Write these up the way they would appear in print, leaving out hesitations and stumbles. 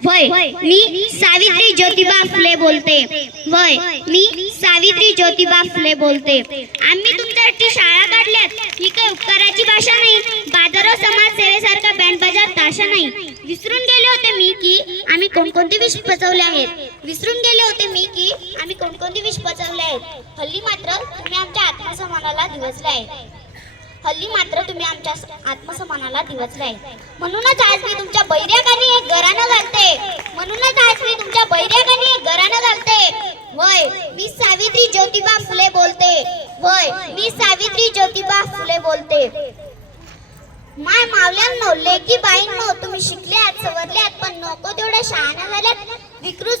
वय मी सावित्री ज्योतिबा फुले बोलते. वय मी सावित्री ज्योतिबा फुले बोलते. आम्ही तुमच्यासाठी शाळा काढल्यात ही काही उपकाराची भाषा नाही. बाजारो समाज सेवेसारखा बँड बाजार ताशा नाही. विसरून गेले होते मी की आम्ही कोणकोणते विष पचवले आहेत. विसरून गेले होते मी की आम्ही कोणकोणते विष पचवले आहेत. हल्ली मात्र तुम्ही आमच्या आत्मसन्मानाला दिवसले आहे. म्हणूनच आज मी तुमच्या बैऱ्याकानी एक घराणं घालते. वय मी सावित्री ज्योतिबा फुले बोलते. माय मावल्यांनो, लेकी बाईंनो, तुम्ही शिकल्यात सवरल्यात पण नको तेवढ्या शहाण्या झाल्यात. विकृत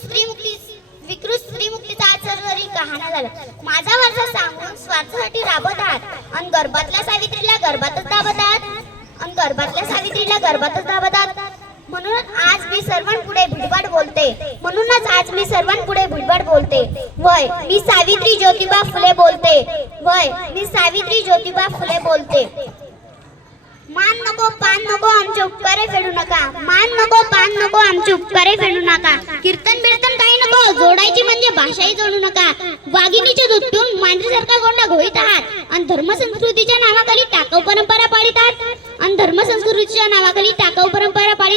स्त्रीमुक्तीचा आचरणारी कहाण्या झाल्या. माझा वारसा सांगून स्वार्थासाठी राबत आहात आणि गर्भातल्या सावित्रीला गर्भातच दाबत आहात. म्हणूनच आज मी सर्वांपुढे भिडबाड बोलते. वय मी सावित्री ज्योतिबा फुले बोलते. मान नको पान नको आमचे उपकारे फेडू नका. कीर्तन बिर्तन काही नको, जोडायची म्हणजे भाषाही जोडू नका. वाघिणीच्या दूध पिऊन मांजरीसारखा गोंडा घोळीत आहात आणि धर्मसंस्कृतीच्या नावाखाली टाकाऊ परंपरा पाळीत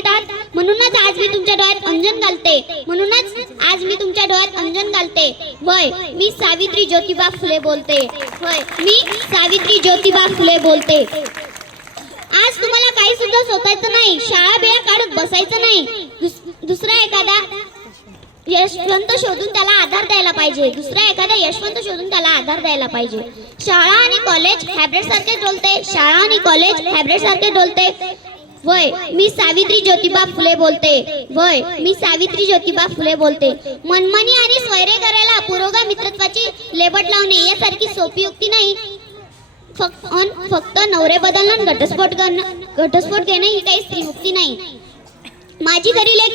आहात. म्हणूनच आज मी तुमच्या डोळ्यात अंजन घालते. वय मी सावित्री ज्योतिबा फुले बोलते. आज तुम्हाला काही सुद्धा स्वतःचं नाही. शाळा बिळा काढत बसायचं नाही. दुसरा एखादा यशवंत शोधून त्याला आधार द्यायला पाहिजे. शाळा आणि कॉलेज हॅब्रेट सारखे डोलते. वय मी सावित्री ज्योतिबा फुले बोलते. मनमानी आणि स्वैरे करायला पुरोगा मित्रत्वाची लेबट लावणे यासारखी सोपी युक्ती नाही. फक्त नवरे बदलणं घटस्फोट घेणे ही काही स्त्रीमुक्ती नाही. माझी खरी लेक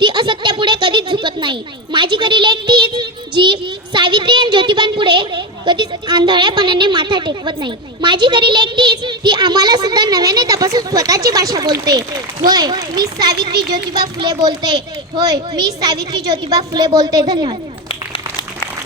ती असत्यापुढे कधीच झुकत नाही. माझी खरी लेक तीच जी सावित्री आणि ज्योतिबांपुढे कधीच आंधळ्यापणाने माथा टेकवत नाही. माझी खरी लेक तीच ती आम्हाला सुद्धा नव्याने तपासून स्वतःची भाषा बोलते. वय मी सावित्री ज्योतिबा फुले बोलते. धन्यवाद.